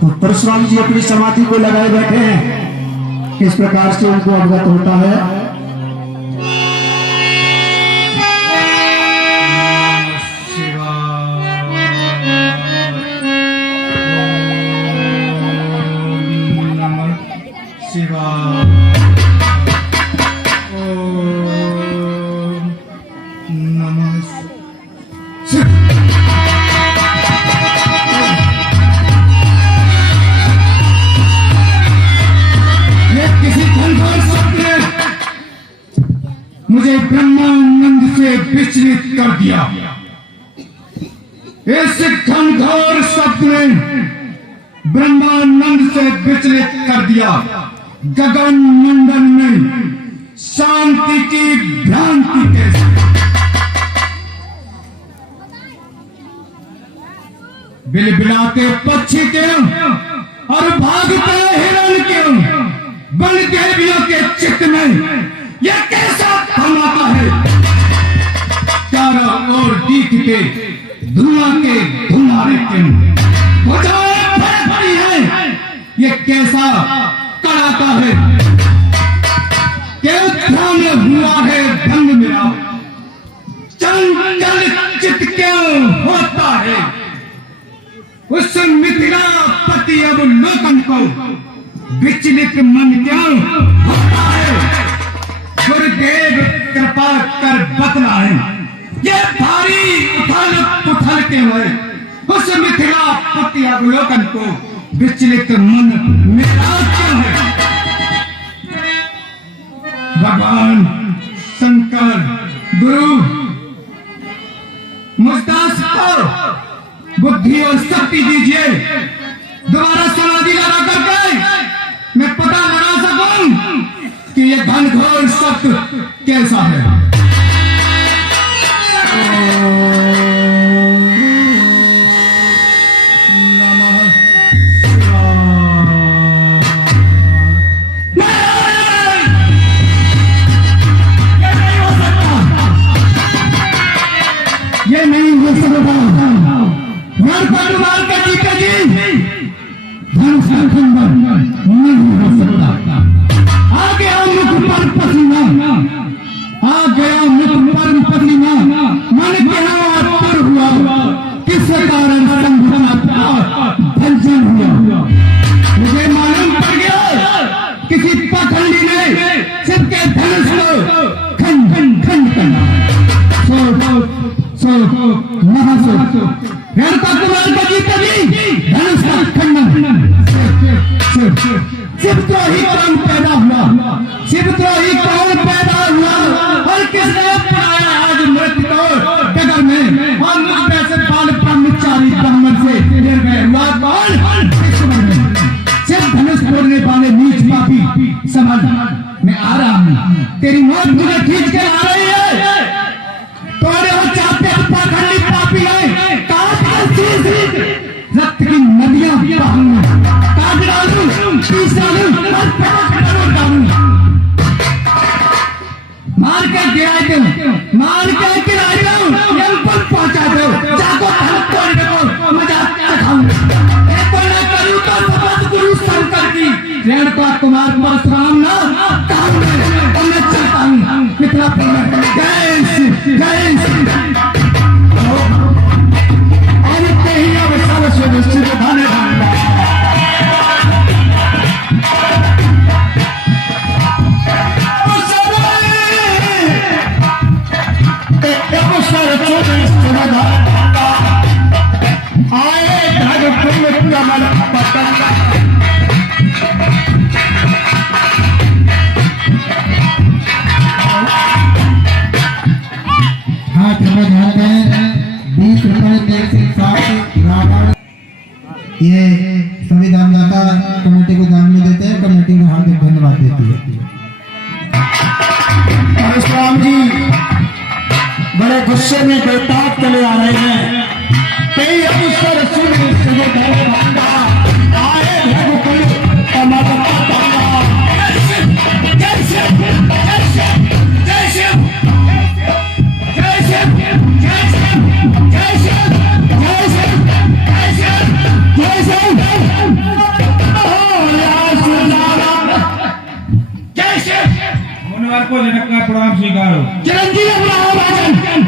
तो परशुराम जी अपनी समाधि को लगाए बैठे हैं, किस प्रकार से उनको अवगत होता है। मुझे ब्रह्मानंद से विचलित कर दिया। इस घनघोर शब्द ने ब्रह्मानंद से विचलित कर दिया। गगन मंडल में शांति की भ्रांति के बिलबिलाते पक्षी क्यों और भागते हिरण क्यों, बन देवियों के चित्त में यह कैसा धमाका है। चारों ओर दीखते धुआं के धुमारे क्यों, बड़ी है ये कैसा कड़ाका है। क्यों ध्यान हुआ है ढंग मेरा, चंचल चित्त क्यों होता है। उस मिथिलापति अब लोकन को विचलित मन क्यों होता है। गुरुदेव कृपा कर बतला है ये भारी उथल पुथल के हुए। उस मिथिलापति अवलोकन को विचलित मन मेरा क्यों है। भगवान शंकर गुरु मुझदास को बुद्धि और शक्ति दीजिए, दोबारा समाधि लगा करके मैं पता लगा सकूं कि ये घनघोर शब्द कैसा है। ये नहीं हो सकता। घर पर मार का जीता जी धन संखंड नहीं हो सकता। आ गया मुख पर पसीना, आ गया मुख पर पसीना, मन क्या पर हुआ, किस कारण संघ का भंजन हुआ। मुझे मालूम पड़ गया किसी पाखंडी ने सिर के धनुष को खंड खंड करना। सो महासो रेणुका कुमार का जीता जी धनुष का खंडन। शिवद्रोही कौन पैदा हुआ, शिवद्रोही कौन पैदा हुआ और किसने पढ़ाया आज मृत्यु को डगर में और मुझ जैसे बाल ब्रह्मचारी ब्राह्मण से निर्भय हुआ कौन। सिर्फ धनुष बोलने वाले नीच पापी समझ मैं आ रहा हूँ, तेरी मौत मुझे खींच के आ रही है। तोड़े हो चाहते पाखंडी पापी है, काट रक्त की नदियां बहाऊंगा, काट डालूं, पीस डालूं और फेंक डालूं। मार के गिरा दो, मार के गिरा दो, यमपुर पहुंचा दो, चाको धन तोड़ दो, मजाक चखाऊं। ऐसा न करूं तो शपथ गुरु शंकर की रेणुका कुमार परशुराम ना काम में और मैं चलता हूं मिथिला पर। जय श्री जय श्री ये संविधान दाता कमेटी को दान में देते हैं, कमेटी को हार्दिक धन्यवाद देती है। परशुराम जी बड़े गुस्से में बेताब चले आ रहे हैं। कई अवसर सुन आए रघुकुल जय को जनक का प्रणाम स्वीकार हो। चिरंजीवी बुलाओ राजन।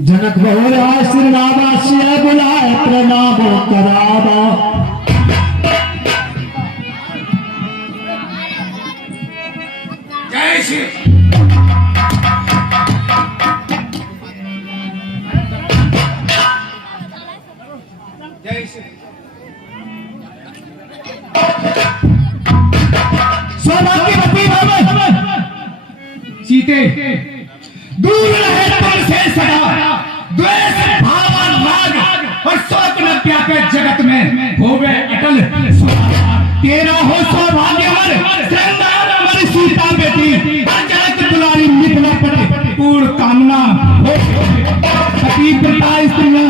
जनक बहुर आशीर्वाद सिया बुलाए प्रणाम करावा। जय श्री जय श्री सौभाग्यवती बाबा सीते दूर रहे तुमसे सदा द्वेष भाव राग और शोक न व्यापे जगत में होवे अटल तेरा हो सौभाग्यवर श्रृंगार अमर सीता बेटी जनक दुलारी मिथिला पति पूर्ण कामना हो। पति प्रता स्त्रियां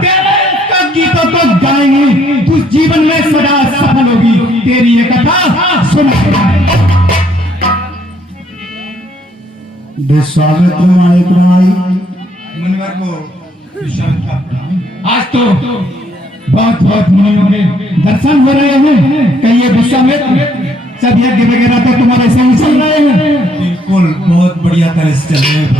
तेरे इसका गीतों को गाएंगी तू जीवन में सदा सफल होगी। तेरी ये कथा सुना विश्वामित्र मालिक भाई मुनिवर को विश्वामित्र का प्रणाम। आज तो बहुत बहुत मुनियों के दर्शन हो रहे हैं। कहिए विश्वामित्र सब यज्ञ वगैरह तो तुम्हारे संग चल रहे हैं? बिल्कुल बहुत बढ़िया तरह से चल रहे हैं।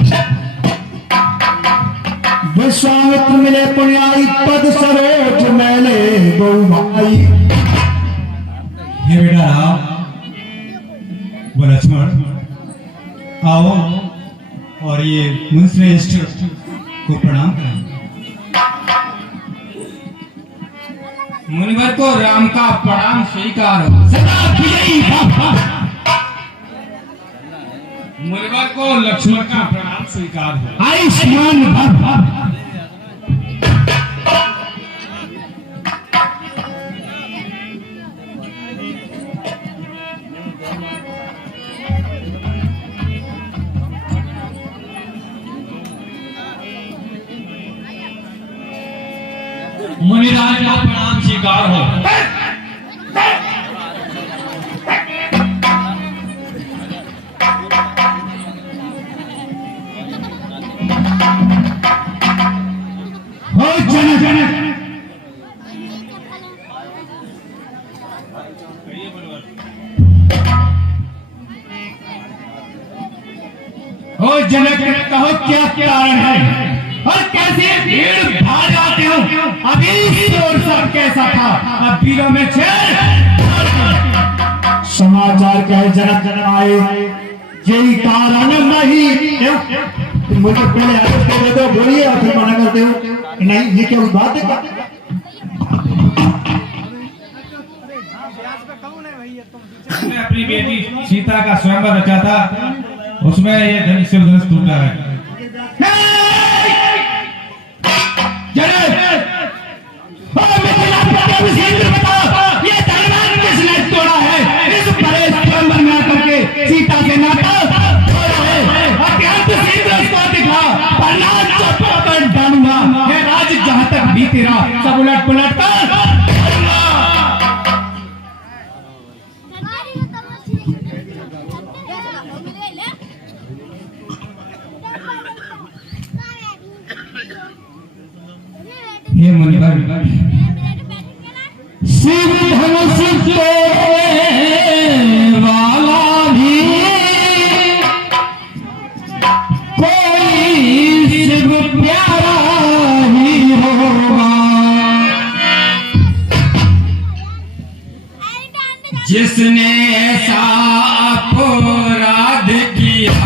विश्वामित्र मिले पुण्याई पद सरोज मैले बहु भाई। हे बेटा राम व लक्ष्मण आओ और ये मुनिश्रेष्ठ को प्रणाम करें। मुनिवर को राम का प्रणाम स्वीकार हो। सदा विजयी भव। मुनिवर को लक्ष्मण का प्रणाम स्वीकार हो। आयुष्मान भव। मुनिराज का प्रणाम स्वीकार हो। हो जनक हो जनक कहो क्या कारण है और कैसे भीड़ भाड़ आते हो? अभी शोर सब कैसा था? अब वीरों में चैन। समाचार क्या है जनक आए यही कारण नहीं। मुझे पहले आदेश दे देते हो बोलिए और फिर मना करते हो नहीं ये क्या बात है? उसने अपनी बेटी सीता का स्वयंवर रचा था, उसमें ये धनुष टूटा है। ये धनुष किसने तोड़ा है? इस बड़े स्वयंवर में आकर के सीता से नाता अत्यंत शीघ्र उसको दिखा वरना चप्पल पर डालूंगा। ये राज जहां तक भी तेरा सब उलट पुलट कर हे मुनिवर शिव धनुष वाला भी कोई शिव प्यारा ही होगा जिसने ऐसा अपराध किया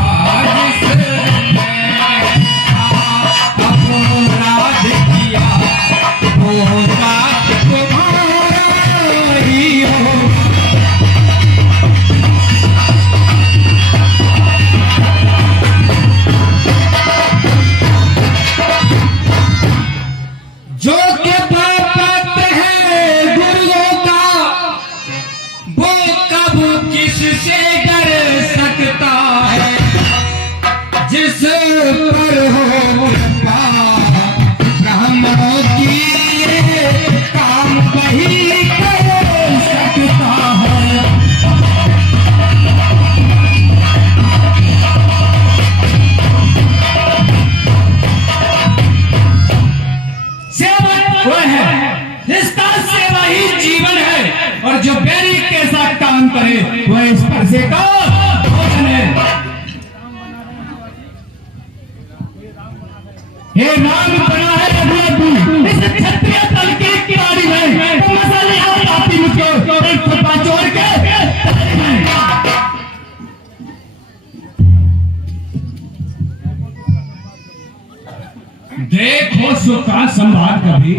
और जो बैरी के साथ काम करे वह इस परसे का भोजन है। हे नाम बना है रघुनाथ इस क्षत्रिय दल की किनारी में तो मसाले आप आती मुझको एक खुपा चोर के देखो सुख का संवाद कभी,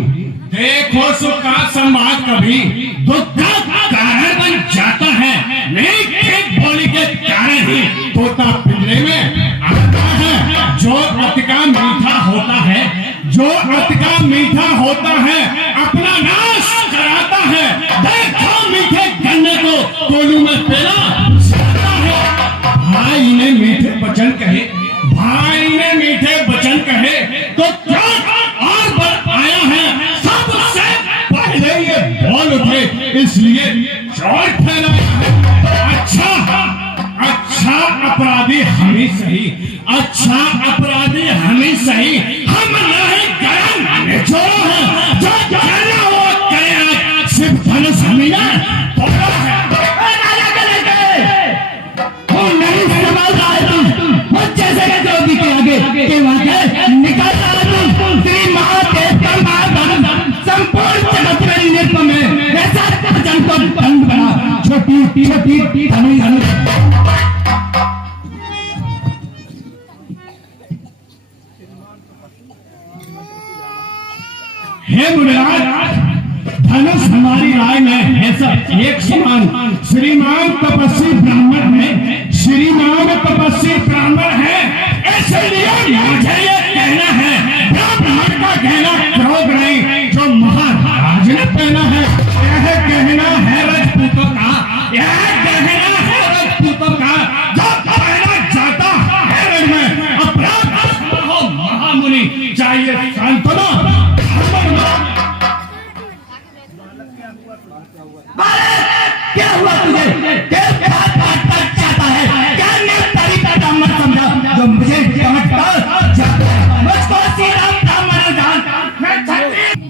देखो सुख का संवाद कभी दुख का कारण बन जाता है। नहीं खेत बोली के कारण ही तोता पिंजरे में आता है। जो अति का मीठा होता है, जो अति का मीठा होता है अपना नाश कराता है। देखो मीठे गन्ने को कोलू में पेला जाता है। भाई ने मीठे वचन कहे, भाई ने मीठे वचन कहे तो क्या और बल आया है। सबसे पहले ये बोल उठे इसलिए चोर फैलाया है। अच्छा अपराधी हम ही सही, अच्छा अपराधी हम ही सही। हम नहीं गए निचोड़ो है जो कहना वो करे। आप सिर्फ धनुष हमी ना तोड़ा है। नहीं समझ रहा है तुम बच्चे से जोगी के आगे के वाके निकल रहा तुम। श्री महादेव का महाधन संपूर्ण जगत में निर्पम है। ऐसा जन को दंड बना छोटी छोटी धनु हे मुनिराज धनुष हमारी राय में है सब एक समान। श्रीमान तपस्वी ब्राह्मण है, श्रीमान तपस्वी ब्राह्मण है। इसलिए मुझे ये कहना है ब्राह्मण का कहना क्रोध नहीं जो महाराज ने पहना है। यह कहना है राजपूतों का, यह कहना है राजपूतों का जो पहना जाता है रण में। अपराध हो महामुनि चाहिए सांत्वना। क्या हुआ तुझे? क्या बात चाहता है? क्या मैं तेरी का ब्राह्मण समझा जो मुझे चमत्कार चाहता है? मुझको श्री राम ब्राह्मण जान।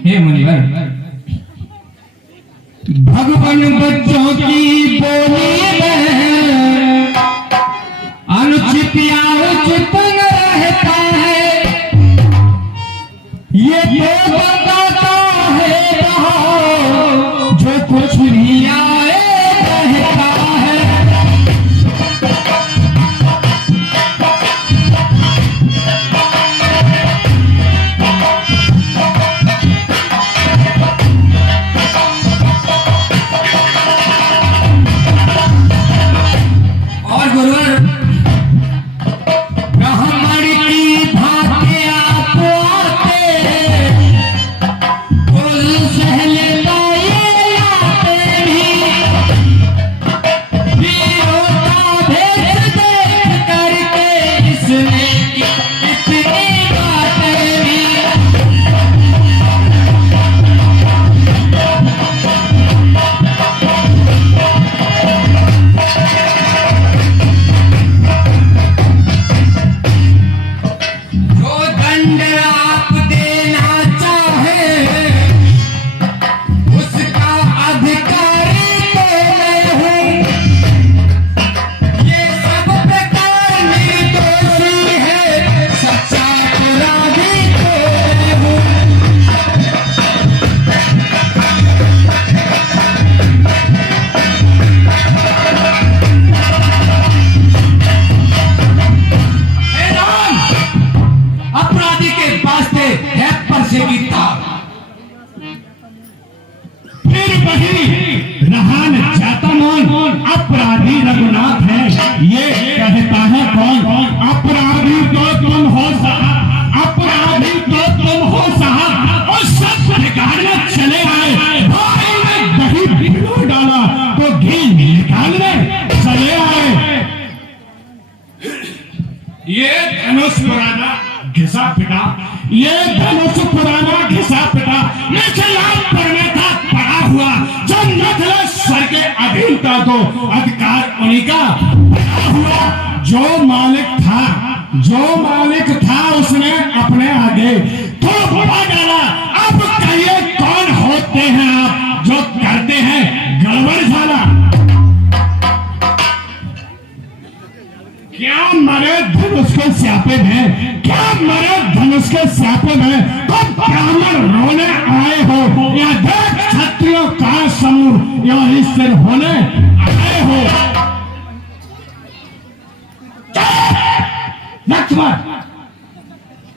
हे मुनिवर, भगवान बच्चों की बोली में अनुचित या उचित न रहता है। ये तो बताता है जो कुछ भी आए रहता है। और गुरुवर ब्राह्मण की भाग्य आपको आते कुल सहले अपराधी रघुनाथ है ये कहता है कौन? अपराधी तो तुम हो साहब, अपराधी तो तुम हो साहब। और सब बिगाड़ने चले आए। भाई ने दही भिगो डाला तो घी निकालने चले आए। ये धनुष पुराना घिसा पिटा, ये धनुष पुराना घिसा पिटा। मिथिलापुर में था पड़ा हुआ जो मिथिलेश्वर के अधीनता को अधिकार उन्हीं का पड़ा हुआ। जो मालिक था उसने अपने आगे तो घोड़ा डाला। अब कहिए कौन होते हैं आप जो करते हैं गड़बड़ उसके साथे में तुम ब्राह्मण रोने आए हो या देख क्षत्रियों का समूह या ईश्वर होने आए हो। लक्ष्मण,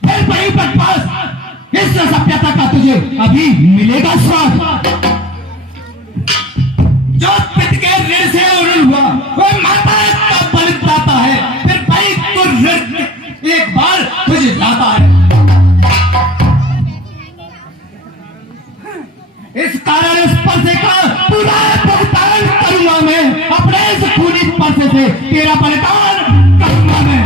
फिर वही बकवास, इस सभ्यता का तुझे अभी मिलेगा स्वाद। जो पिता के ऋण से उड़न हुआ वो माता का बल पाता है, फिर भाई तो ऋण एक बार तुझे लाता है। इस कारण इस पर्से का पूरा भुगतान करूंगा मैं, अपने इस खूनी पर्से से तेरा बलिदान करूंगा मैं।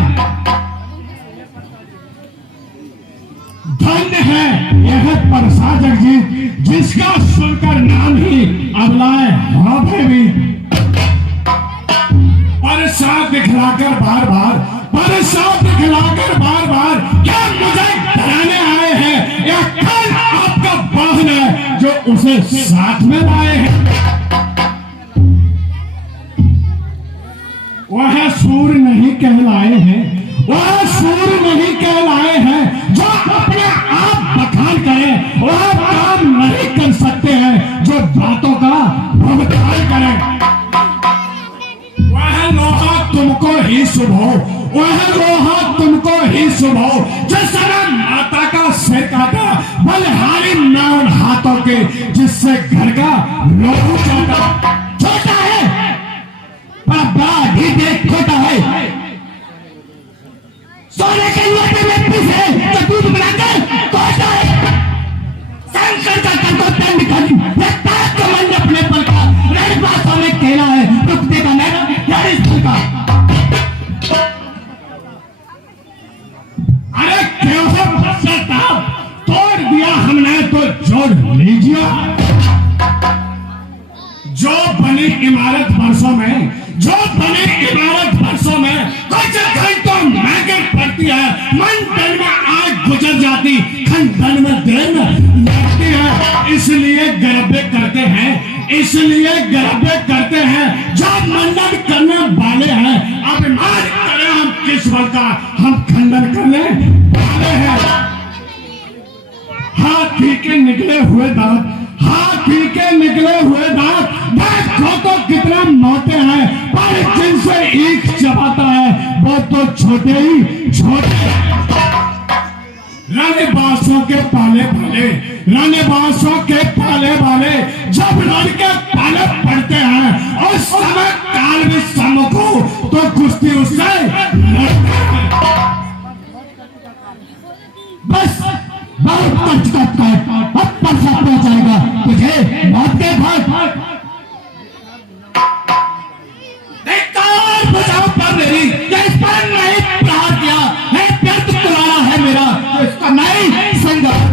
धन्य है यह परसा जगजीत, जिसका सुनकर नाम ही अबलाए है भी। परसा दिखलाकर बार बार, परसा दिखलाकर बार बार क्या मुझे डराने आए हैं या कल आपका वाहन है जो उसे साथ में लाए हैं? वह सूर नहीं कहलाए हैं, वह सूर नहीं कहलाए हैं जो अपने आप बखान करें, वह काम नहीं कर सकते हैं जो बातों का भुगतान करें। वह लोहा तुमको ही शुभ हो, वह लोहा तुमको ही शुभ हो जिस तरह माता का सिर काटा बलहारी नाउन हाथों के, जिससे घर का लोहू छोटा है पर बड़ा भी देख छोटा है। सोने के लोटे में पीसे तो दूध बनाकर छोटा है। शंकर का को दंड कर का मन अपने पर का रण बातों में खेला है, रुकते का मैंने का। अरे क्यों तोड़ दिया हमने तो जोड़ लीजिए। जो बनी इमारत वर्षों में, जो बनी इमारत वर्षों में कुछ घंटों महंगे पड़ती है, मंथन में आग गुजर जाती, खंडन में दिन लगती है। इसलिए गरबे करते हैं, इसलिए गरबे करते हैं जो मंडन करने वाले हैं। अभिमान करें हम किस बल का, हम खंडन करने वाले हैं। हाथी के निकले हुए दांत, हाथी के निकले हुए दांत देखो तो कितने मोटे हैं, पर जिनसे ईख चबाता है वो तो छोटे ही छोटे। रानी बांसों के पाले पाले, रानी बांसों के पाले वाले जब लड़के पाले पड़ते हैं और समय काल में सम्मुखो तो कुश्ती उससे लड़ते हैं। बस बहुत कष्ट करता है, अब परसा पड़ जाएगा तुझे मौत के घाट। बचाओ पर मेरी, इस पर नहीं प्रहार किया है, व्यर्थ पुराना है मेरा, तो इसका नहीं संग है।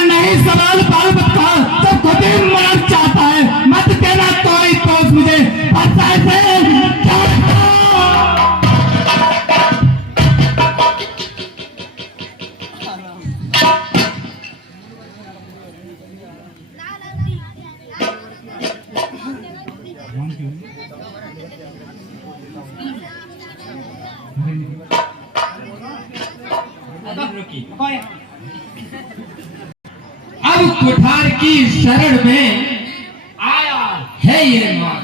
नहीं सवाल बाल बता तो खुद ही मरण चाहता है, मत देना कोई दोष मुझे परसाए से। अब कुठार की शरण में आया है ये मान,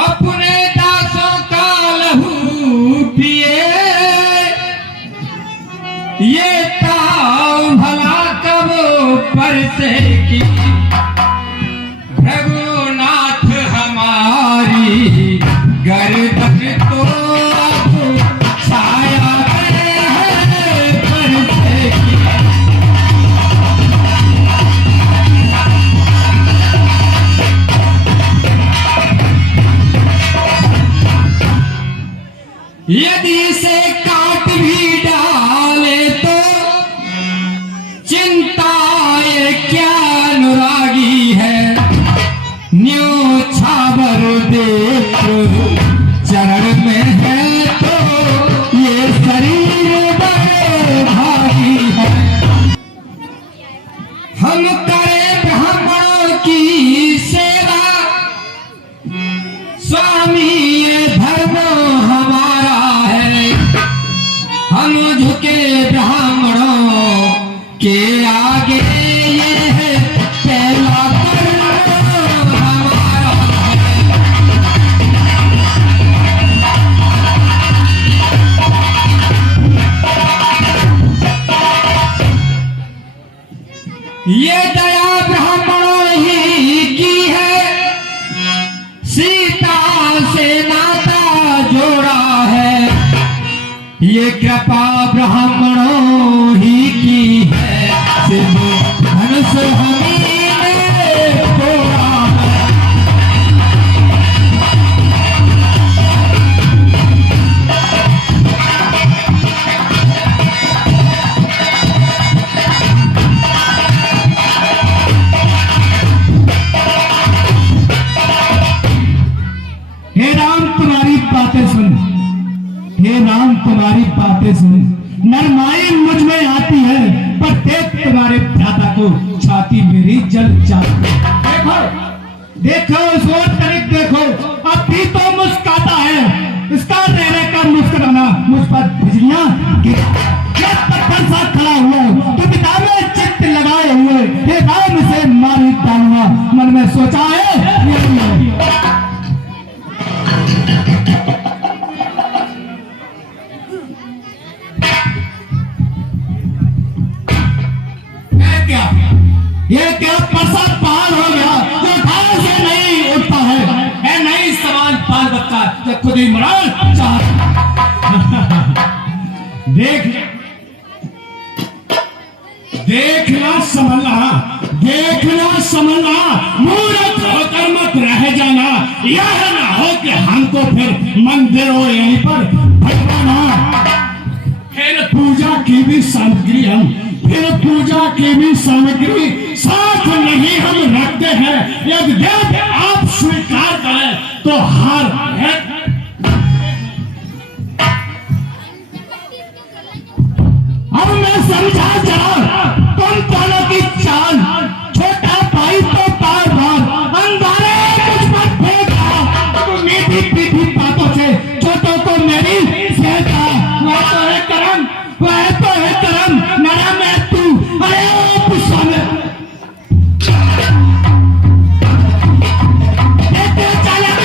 अपने दासों का लहू पिए, ये ताव भला कब परसे की, रघुनाथ हमारी गर्दन तो छाया है परसे की। यदि इसे काट भी डाले तो चिंता ये क्या अनुरागी है, न्योछावर देख चरण में है तो ये शरीर बड़े भारी है। हम करें ब्राह्मणों की सेवा, स्वामी ये धर्म हमारा है, ये दया ब्राह्मणों ही की है, सीता से नाता जोड़ा है। ये कृपा ब्राह्मणों ही की है, सिर्फ धनुष हमी ने तोड़ा है। हे राम तुम्हारी बातें सुन, हे राम तुम्हारी बातें सुन, नरमाई मुझ में आती है, पर देख तुम्हारे भ्राता को छाती मेरी जल जाती है। देखो देखो सोच तनिक देखो, अब भी तो मुस्काता है, इसका रहने का मुस्कुराना मुझ पर बिजलियां गिरा। ये पत्थर सा खड़ा हुआ तो पिता में चित्त लगाए हुए, हे राम से मारी डालूंगा, मन में सोचा है यही है। ये क्या परसा पार हो गया जो ढाल से नहीं उठता है नहीं सवाल पाल बच्चा जो खुद ही मरण चाहता। देखना समझना, मूर्ख होकर मत रह जाना। यह ना हो कि हमको फिर मंदिरों यहीं पर भटकाना। फिर पूजा की भी सामग्री साथ नहीं हम रखते हैं। यदि देव आप स्वीकार करें तो हार है। अब मैं समझा जरा तुम दोनों की चाल। छोटा भाई तो बार अंधारे कुछ मत फेंका, तो मीठी पीठी बातों से छोटों को मेरी सहता। वह तो है करम मेरा मैं तू। अरे ओ पुष्पा में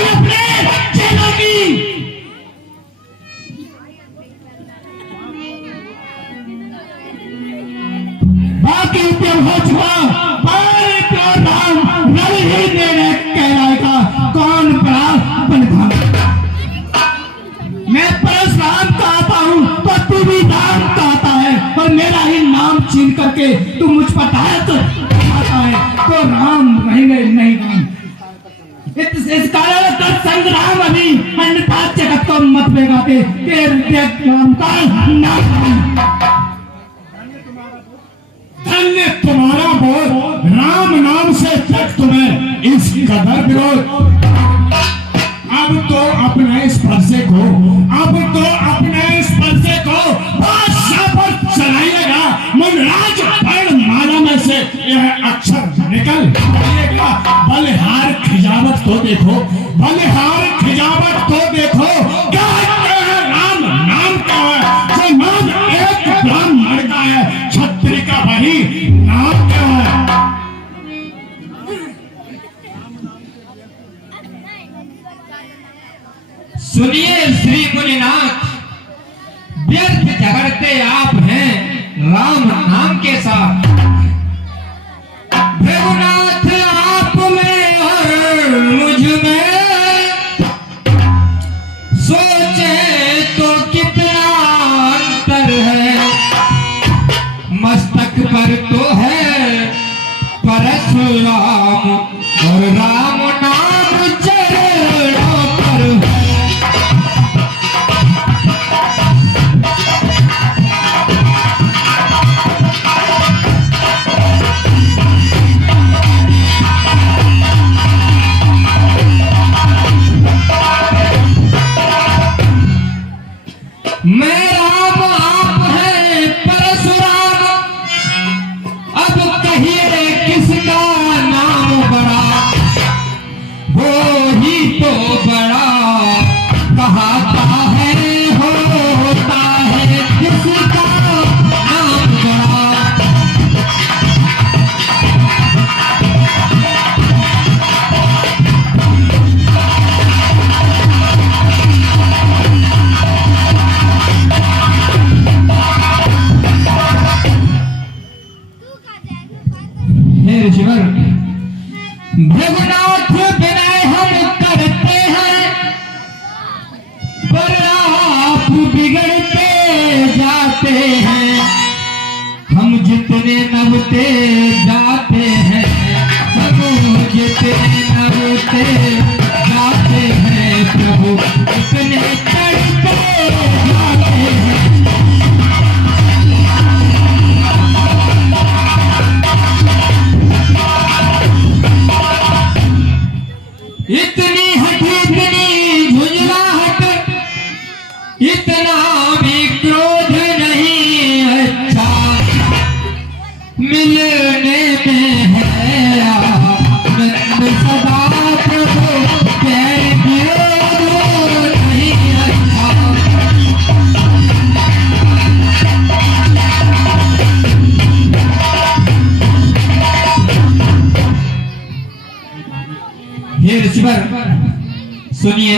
अपने चेलों की। बाकी उपयोग हो चुका, पर प्यार नाम नल ही देने कहलाएगा। कौन बड़ा बलधाम? मैं परशुराम कहता हूँ तो तू भी राम कहता है, और मेरा ही नाम छीन करके तू मुझ पर दायित्व आता है तो राम रहेंगे नहीं राम। इस कारण का संग्राम अभी अन्यथा जगत को मत बेगाते राम का नाम। धन्य तुम्हारा बोल, राम नाम से तक तुम्हें इस कदर विरोध। अब तो अपने स्पर्शे को बादशाह पर चलाइएगा। मुनराज पर्ण माला में से यह अक्षर निकल आइएगा। बलिहार खिजावत तो देखो, क्या है राम नाम का है। जो नाम एक ब्राह्मण का है, क्षत्रिय का वही नाम क्या है। सुनिए श्री मुनिनाथ, व्यर्थ झगड़ते आप हैं राम नाम के साथ। भृगुनाथ आप में और मुझ में सोचे तो कितना अंतर है। मस्तक पर तो है परशुराम और राम नाम चरणों पर है। मैं राम आप है परशुराम, अब कहिए किसका नाम बड़ा। वो ही तो बड़ा कहता है, होता है किसका नाम बड़ा। रघुनाथ विनय हम करते हैं, पर आप बिगड़ते जाते हैं। हम जितने नबते जाते हैं, हम जितने नबते जाते हैं, प्रभु उतने चढ़ते जाते हैं। इतनी हठी इतनी झुंझलाहट, इतना भी क्रोध नहीं अच्छा, मिलने में है आनंद सदा प्रभु, प्यार विरोध नहीं अच्छा। हे ऋषिवर सुनिए,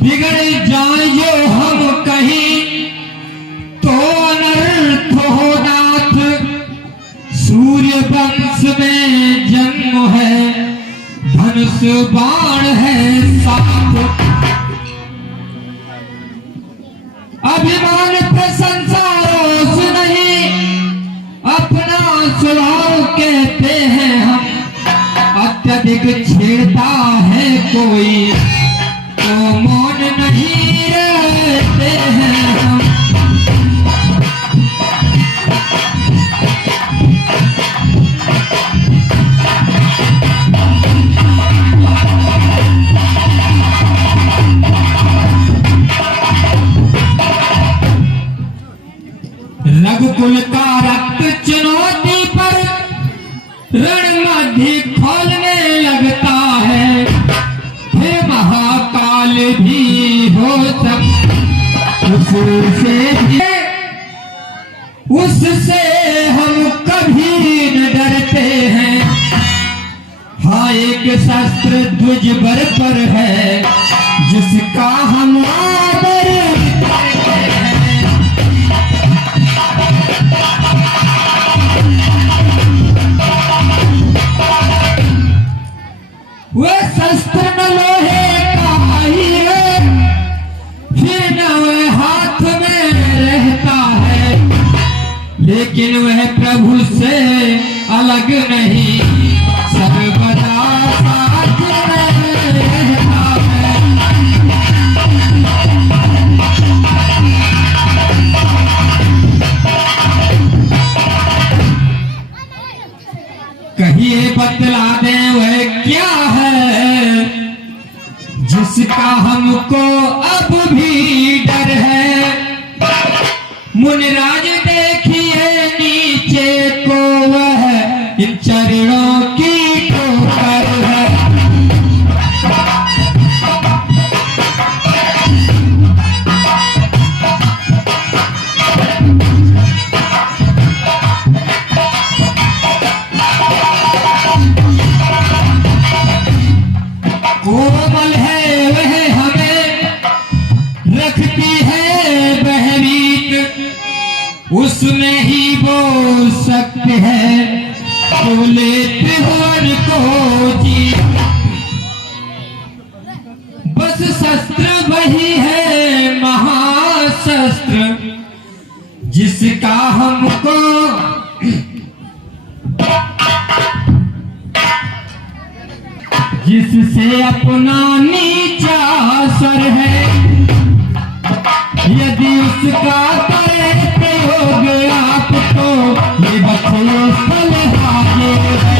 बिगड़ जाए जो हम कहीं तो अनर्थ हो नाथ। सूर्य वंश में जन्म है, धनुष बाण है साथ। अभिमान प्रशंसा रोष नहीं, अपना स्वभाव कहते हैं हम। अत्यधिक छेड़ता है कोई तो मौन नहीं रहते हैं हम। रघुकुल का रक्त चुनौती पर रण मध्य खोलने लगता है। फिर महाकाल भी हो उससे हम कभी न डरते हैं। हाँ एक शस्त्र ध्वज बर पर है, जिसका हम आदर करते हैं। वह शस्त्र न लोहे का ही है, फिर न वह हाथ में रहता है, लेकिन वह प्रभु से अलग नहीं, सर्वदा साथ में रहता है। कहिए बतला दें वह क्या है, जिसका हमको अब भी डर है। मुनिराज देखिए नीचे को, वह इन चरणों की ठोकर है। कोमल है वह हमें रखती है बहरीत, उसमें ही वो शक्ति है जो लेते हुए को जी। बस शस्त्र वही है महाशस्त्र, जिसका हमको जिससे अपना नीचा सर है। यदि उसका करे प्रयोग आप तो ये बच्चों फल हाजिर है।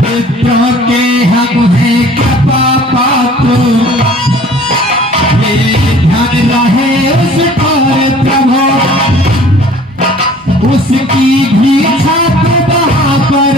पुत्रों के हम हैं कृपा पात्र, ये ध्यान रहे उस पर प्रभु, उसकी भी छाप वहाँ पर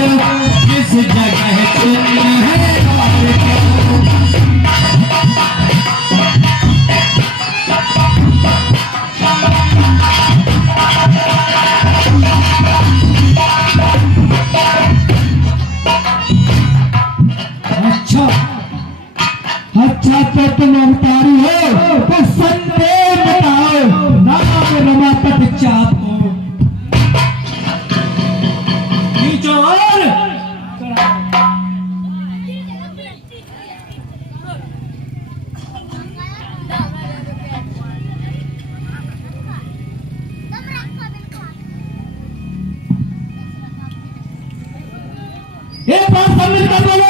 एक बार सब मिलकर बोलो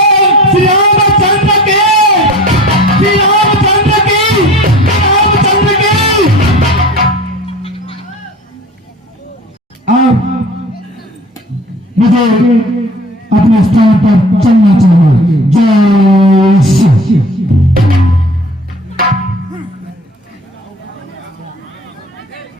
श्री रामचंद्र की, श्री रामचंद्र की, श्री रामचंद्र की। अब मुझे अपने स्थान पर चलना चाहिए।